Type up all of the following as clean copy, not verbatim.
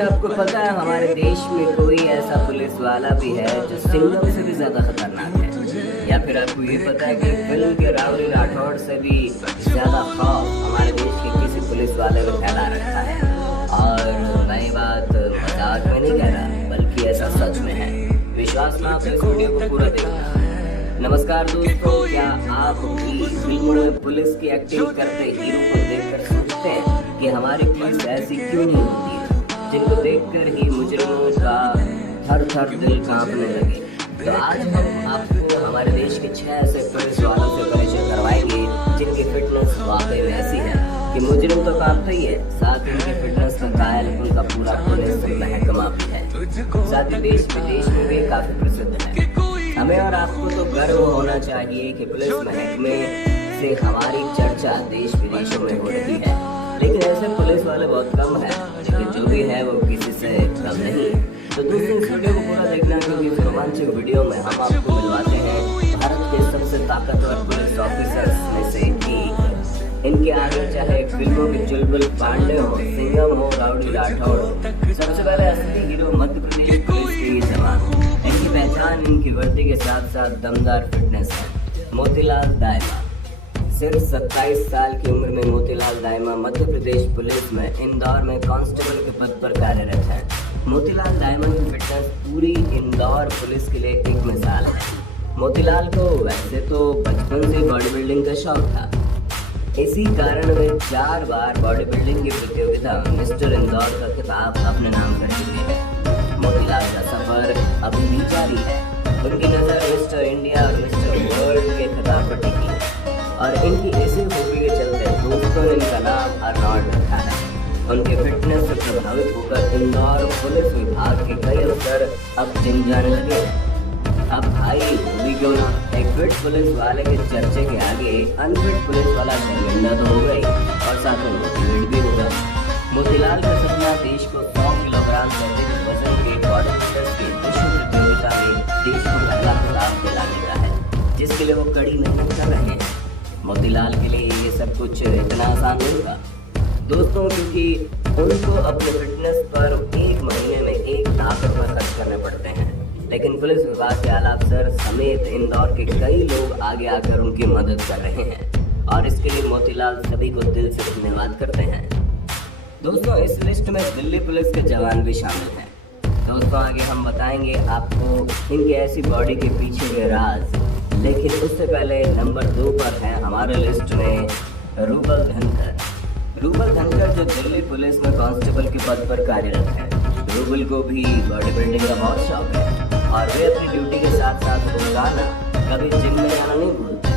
क्या आपको पता है हमारे देश में कोई ऐसा पुलिस वाला भी है जो सिंघम से भी ज्यादा खतरनाक है? या फिर आपको ये पता है कि फिल्म के राउडी राठौड़ से भी ज्यादा खौफ हमारे देश के किसी पुलिस वाले को फैला रखा है? और मैं ये बात मजाक में नहीं कह रहा, बल्कि ऐसा सच में है। विश्वास ना, आप इस वीडियो को पूरा देखना। नमस्कार दोस्तों, क्या आप भी फिल्मों में पुलिस की एक्टिंग करते हीरो को देखकर सोचते हैं कि हमारी पुलिस ऐसी क्यों नहीं होती है, जिनको देखकर ही मुजरिमों का थर थर दिल कांपने लगे? तो आज हम आपको हमारे देश के 6 ऐसे पुलिस वालों से परिचय करवाएंगे जिनकी फिटनेस वाकई में ऐसी है कि मुजरिम तो कांपता ही है, साथ ही उनकी फिटनेस का कायल उनका पूरा पुलिस महकमा भी है। साथ ही देश विदेश में भी काफी प्रसिद्ध है। हमें और आपको तो गर्व होना चाहिए कि पुलिस महकमे से हमारी चर्चा देश विदेशों में हो रही है। लेकिन ऐसे पुलिस वाले बहुत कम हैं, लेकिन जो भी है वो किसी से कम नहीं। तो दोस्तों, इस वीडियो को पूरा देखना, क्योंकि इस रोमांचक वीडियो में हम आपको मिलवाते हैं भारत के सबसे ताकतवर पुलिस ऑफिसर्स में से एक। इनके आगे चाहे फिल्मों के चुलबुल पांडे हो, सिंघम हो, राउडी राठौड़ हो, सबसे पहले असली हीरो मध्य प्रदेश पुलिस के ये जवान। इनकी पहचान इनकी वर्दी के साथ साथ दमदार फिटनेस है। मोतीलाल दाइमा सिर्फ 27 साल की उम्र में मोतीलाल दाइमा मध्य प्रदेश पुलिस में इंदौर में कांस्टेबल के पद पर कार्यरत है। मोतीलाल दाइमा की फिटनेस पूरी इंदौर पुलिस के लिए एक मिसाल है। मोतीलाल को वैसे तो बचपन से बॉडी बिल्डिंग का शौक था, इसी कारण वे 4 बार बॉडी बिल्डिंग की प्रतियोगिता मिस्टर इंदौर का खिताब अपने नाम कर चुके हैं। मोतीलाल का सफर अभी भी जारी है। उनकी नजर मिस्टर इंडिया और मिस्टर वर्ल्ड के खिताब पर टिकी है और इनकी इसी खूबी के चलते दोस्तों ने इनका नाम अर्नॉल्ड रखा है। उनके फिटनेस से प्रभावित होकर इंदौर पुलिस विभाग के कई अफसर अब जिम जाने लगे हैं। अब भाई भी क्यों ना, एक फिट पुलिस वाले के चर्चे के आगे अनफिट पुलिस वाला शर्मिंदा तो हो गई और साथ में मोटिवेट भी होगा। मोतीलाल का सपना देश को 100 किलोग्राम से अधिक वजन के बॉडी फिटनेस की विश्व प्रतियोगिता में देश को पहला खिताब दिलाने का है, जिसके लिए वो कड़ी मेहनत कर रहे हैं। मोतीलाल के लिए ये सब कुछ इतना आसान नहीं था दोस्तों, क्योंकि उनको अपने फिटनेस पर एक महीने में 1 लाख रुपए खर्च करने पड़ते हैं। लेकिन पुलिस विभाग के आला अफसर समेत इंदौर के कई लोग आगे आकर उनकी मदद कर रहे हैं और इसके लिए मोतीलाल सभी को दिल से धन्यवाद करते हैं। दोस्तों, इस लिस्ट में दिल्ली पुलिस के जवान भी शामिल हैं। दोस्तों, आगे हम बताएंगे आपको इनके ऐसी बॉडी के पीछे के राज, लेकिन उससे पहले नंबर 2 पर है हमारे लिस्ट में रूबल धनखर। रूबल धनखर जो दिल्ली पुलिस में कांस्टेबल के पद पर कार्यरत है। रूबल को भी बॉडी बिल्डिंग का बहुत शौक है और वे अपनी ड्यूटी के साथ साथ रोजाना कभी जिम में जाना नहीं भूलते।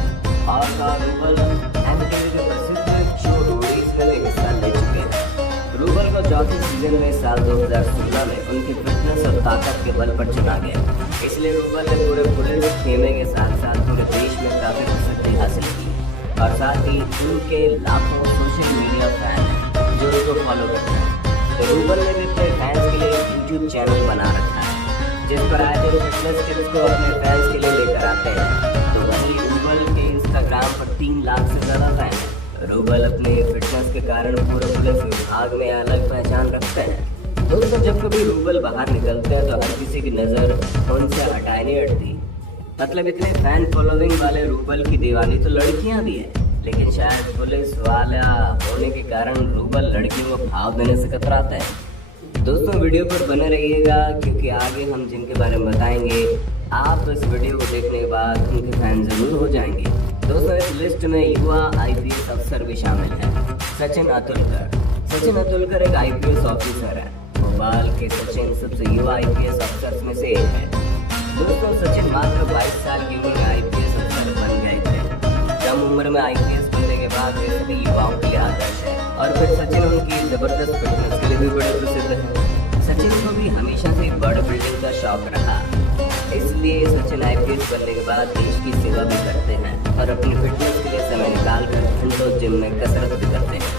और रूबल एमटीवी के प्रसिद्ध शो रोडीज में हिस्सा ले चुके हैं। रूबल को चौथे सीजन में साल 2016 में उनकी फिटनेस और ताकत के बल पर चुना गया। इसलिए रूबल ने पूरे पुलिस खेमे के साथ साथ पूरे देश में काफी प्रसिद्धि हासिल की और साथ ही उनके लाखों सोशल मीडिया फैन हैं जो उनको फॉलो करते हैं। तो रूबल ने भी अपने फैंस के लिए एक यूट्यूब चैनल बना रखा है, जिस पर आज वो फिटनेस टिप्स को अपने फैंस के लिए लेकर आते हैं। तो वहीं रूबल के इंस्टाग्राम पर 3 लाख से ज़्यादा फैन हैं। रूबल अपने फिटनेस के कारण पूरे पुलिस विभाग में अलग पहचान रखते हैं। दोस्तों, जब कभी रूबल बाहर निकलते हैं तो हर किसी की नज़र उनसे हटाई नहीं हटती। मतलब इतने फैन फॉलोइंग वाले रूबल की दीवानी तो लड़कियां भी हैं, लेकिन शायद पुलिस वाला होने के कारण रूबल लड़कियों को भाव देने से कतराता है। दोस्तों, वीडियो पर बने रहिएगा, क्योंकि आगे हम जिनके बारे में बताएंगे आप इस वीडियो को देखने के बाद उनके फैन जरूर हो जाएंगे। दोस्तों, इस लिस्ट में युवा IPS अफसर भी शामिल है। सचिन अतुलकर। सचिन अतुलकर एक IPS ऑफिसर है। भोपाल के सचिन सबसे युवा IPS अफसर में से एक है। दोस्तों, सचिन मात्र 22 साल की उम्र में IPS अफसर बन गए थे। कम उम्र में IPS बनने के बाद वे सभी युवाओं के लिए आदर्श है और फिर सचिन उनकी जबरदस्त फिटनेस के लिए भी बड़े प्रसिद्ध हैं। सचिन को भी हमेशा से बॉडी बिल्डिंग का शौक रहा, इसलिए सचिन IPS बनने के बाद देश की सेवा भी करते हैं और अपनी फिटनेस के लिए समय निकाल कर घंटों जिम में कसरत भी करते हैं।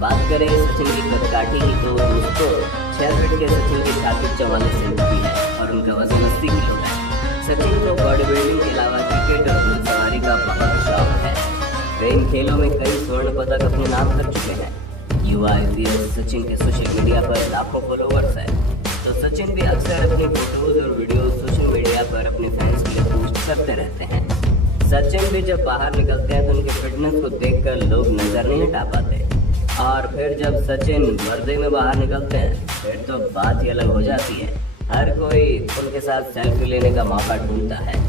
बात करें सचिन की कदकाठी की तो दोस्तों 6 फीट के सचिन की छाती 44 इंच की है और उनका वजन 80 किलो है। सचिन को बॉडी बिल्डिंग के अलावा क्रिकेट और घुड़सवारी का बहुत शौक है। वे इन खेलों में कई स्वर्ण पदक अपने नाम कर चुके हैं। युवा आईपीएस सचिन के सोशल मीडिया पर लाखों फॉलोवर्स हैं, तो सचिन भी अक्सर अपनी फोटोज और वीडियो सोशल मीडिया पर अपने फैंस के लिए पोस्ट करते रहते हैं। सचिन भी जब बाहर निकलते हैं तो उनके फिटनेस को देखकर लोग नजर नहीं हटा पाते, और फिर जब सचिन वर्दी में बाहर निकलते हैं फिर तो बात ही अलग हो जाती है। हर कोई उनके साथ सेल्फी लेने का मौका ढूंढता है।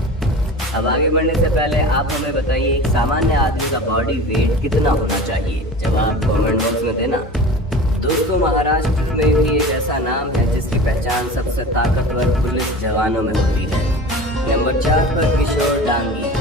अब आगे बढ़ने से पहले आप हमें बताइए, एक सामान्य आदमी का बॉडी वेट कितना होना चाहिए? जवाब कमेंट बॉक्स में देना। दोस्तों, महाराष्ट्र में भी एक ऐसा नाम है जिसकी पहचान सबसे ताकतवर पुलिस जवानों में होती है। नंबर 4 पर किशोर डांगी।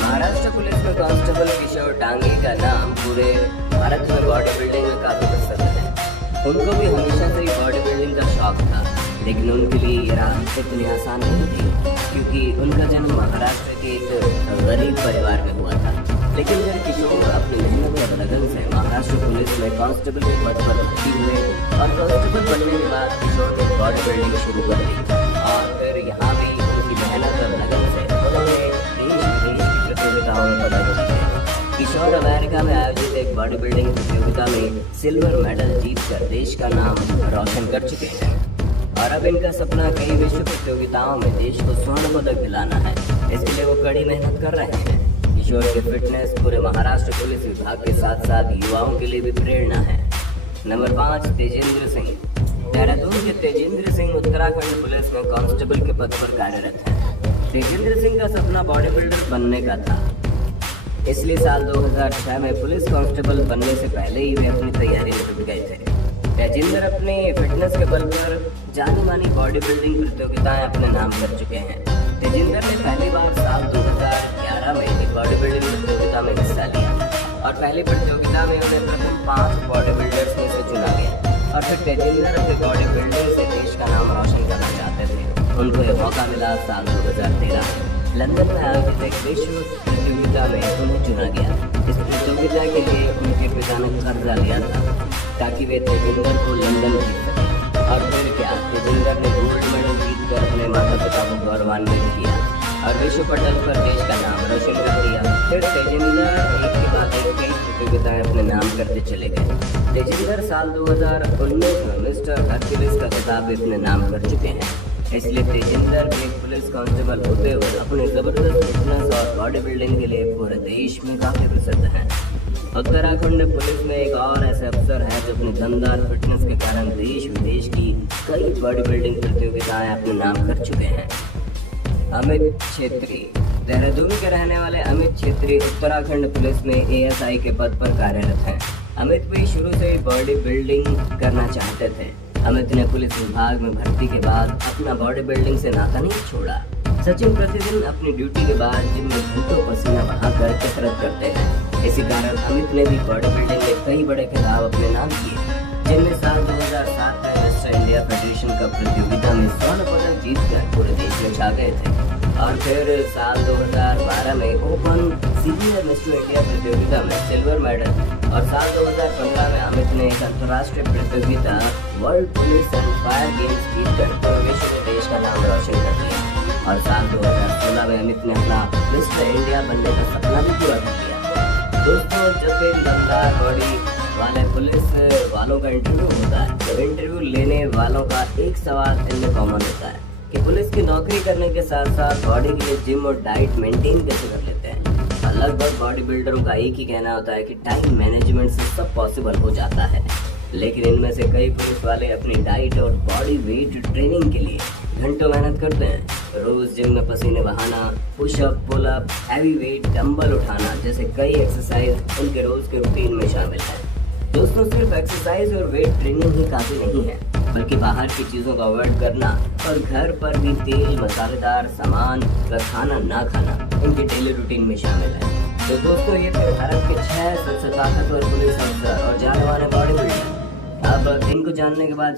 महाराष्ट्र पुलिस में कांस्टेबल किशोर डांगी का नाम पूरे भारत में बॉडी बिल्डिंग में काफी प्रसिद्ध है। उनको भी हमेशा से ही बॉडी बिल्डिंग का शौक था, लेकिन उनके लिए ये राह इतनी आसान नहीं थी, क्योंकि उनका जन्म महाराष्ट्र के एक गरीब परिवार में हुआ था। लेकिन जब किशोर अपनी मेहनत और लगन से महाराष्ट्र पुलिस में कांस्टेबल के पद पर भर्ती हुए और कांस्टेबल बनने के बाद किशोर ने बॉडी बिल्डिंग शुरू कर दी, और फिर यहाँ भी उनकी मेहनत और लगन से उन्होंने देश विदेश की प्रतियोगिताओं में पदक जीते। किशोर अमेरिका में आयोजित एक बॉडी बिल्डिंग प्रतियोगिता में सिल्वर मेडल जीतकर देश का नाम रोशन कर चुके हैं, और अब इनका सपना कई विश्व प्रतियोगिताओं में देश को स्वर्ण पदक दिलाना है। इसके लिए वो कड़ी मेहनत कर रहे हैं। किशोर की फिटनेस पूरे महाराष्ट्र पुलिस विभाग के साथ साथ युवाओं के लिए भी प्रेरणा है। नंबर 5, तेजेंद्र सिंह। देहरादून के तेजेंद्र सिंह उत्तराखंड पुलिस में कांस्टेबल के पद पर कार्यरत हैं। तेजेंद्र सिंह का सपना बॉडी बिल्डर बनने का था, इसलिए साल 2006 में पुलिस कांस्टेबल बनने से पहले ही वे अपनी तैयारी में जुट गए थे। तेजेंद्र अपने फिटनेस के बल पर जानी मानी बॉडी बिल्डिंग प्रतियोगिताएं अपने नाम कर चुके हैं। तेजेंद्र ने पहली बार साल 2011 में एक बॉडी बिल्डिंग प्रतियोगिता में हिस्सा लिया, और पहली प्रतियोगिता में उन्हें प्रथम 5 बॉडी बिल्डर्स में से चुना गया, और फिर तेजेंद्र अपनी बॉडी बिल्डिंग से देश का नाम रोशन करना चाहते थे। उनको यह मौका मिला साल 2013 लंदन में आयोजित एक विश्व प्रतियोगिता में उन्हें चुना गया। इस प्रतियोगिता के लिए उनके पिता ने कर्जा लिया था ताकि वे तेजेंद्र को लंदन भेज सकें, और फिर क्या, तेजेंद्र ने गोल्ड मेडल जीतकर अपने माता पिता को गौरवान्वित किया और विश्व पटल पर देश का नाम रोशन कर दिया। फिर तेजेंद्र एक के बाद एक कई प्रतियोगिताएं अपने नाम करते चले गए। तेजेंद्र साल 2019 में मिस्टर हरक्यूलिस का खिताब भी अपने नाम कर चुके हैं, इसलिए तेजेंद्र भी एक पुलिस कांस्टेबल होते हुए अपने जबरदस्त फिटनेस और बॉडी बिल्डिंग के लिए पूरे देश में काफी प्रसिद्ध हैं। उत्तराखंड पुलिस में एक और ऐसे अफसर हैं जो अपनी दमदार फिटनेस के कारण देश विदेश की कई बॉडी बिल्डिंग प्रतियोगिताएं अपने नाम कर चुके हैं। अमित छेत्री। देहरादून के रहने वाले अमित छेत्री उत्तराखंड पुलिस में एएसआई के पद पर कार्यरत हैं। अमित भी शुरू से ही बॉडी बिल्डिंग करना चाहते थे। अमित ने पुलिस विभाग में भर्ती के बाद अपना बॉडी बिल्डिंग से नाता नहीं छोड़ा। सचिन प्रतिदिन अपनी ड्यूटी के बाद जिम में घंटों पसीना बहाकर कसरत करते हैं। इसी कारण अमित ने भी बॉडी बिल्डिंग में कई बड़े खिताब अपने नाम किए, जिनमें साल 2007 में मिस्टर इंडिया फेडरेशन कप प्रतियोगिता में स्वर्ण पदक जीतकर पूरे देश में छा गए थे, और फिर साल 2012 में ओपन सीनियर मिस्टर इंडिया प्रतियोगिता में सिल्वर मेडल, और साल 2015 में अमित ने एक अंतर्राष्ट्रीय प्रतियोगिता world police and fire games जीतकर पूरे विश्व में देश का नाम रोशन कर दिया, और साल 2016 में अमित ने अपना मिस्टर इंडिया बनने का सपना भी पूरा कर दिया। दोस्तों, जब एक दमदार बॉडी वाले पुलिस वालों का इंटरव्यू होता है तो इंटरव्यू लेने वालों का एक सवाल इनमें कॉमन होता है कि पुलिस की नौकरी करने के साथ साथ बॉडी के लिए जिम और डाइट मेंटेन कैसे कर लेते हैं। लगभग बॉडी बिल्डरों का एक ही कहना होता है कि टाइम मैनेजमेंट से सब पॉसिबल हो जाता है, लेकिन इनमें से कई पुलिस वाले अपनी डाइट और बॉडी वेट ट्रेनिंग के लिए घंटों मेहनत करते हैं। रोज जिम में पसीने बहाना, push up, pull up, heavy weight, dumbbell उठाना जैसे कई एक्सरसाइज उनके रोज के रूटीन में शामिल है। दोस्तों, सिर्फ एक्सरसाइज और वेट ट्रेनिंग ही काफी नहीं है, बल्कि बाहर की चीजों का अवॉइड करना और घर पर भी तेल मसालेदार सामान का खाना ना खाना इनके डेली रूटीन में शामिल है। तो दोस्तों, ये थे भारत के 6 सबसे ताकतवर पुलिस अफसर और जाने माने बॉडी बिल्डर। अब इनको जानने के बाद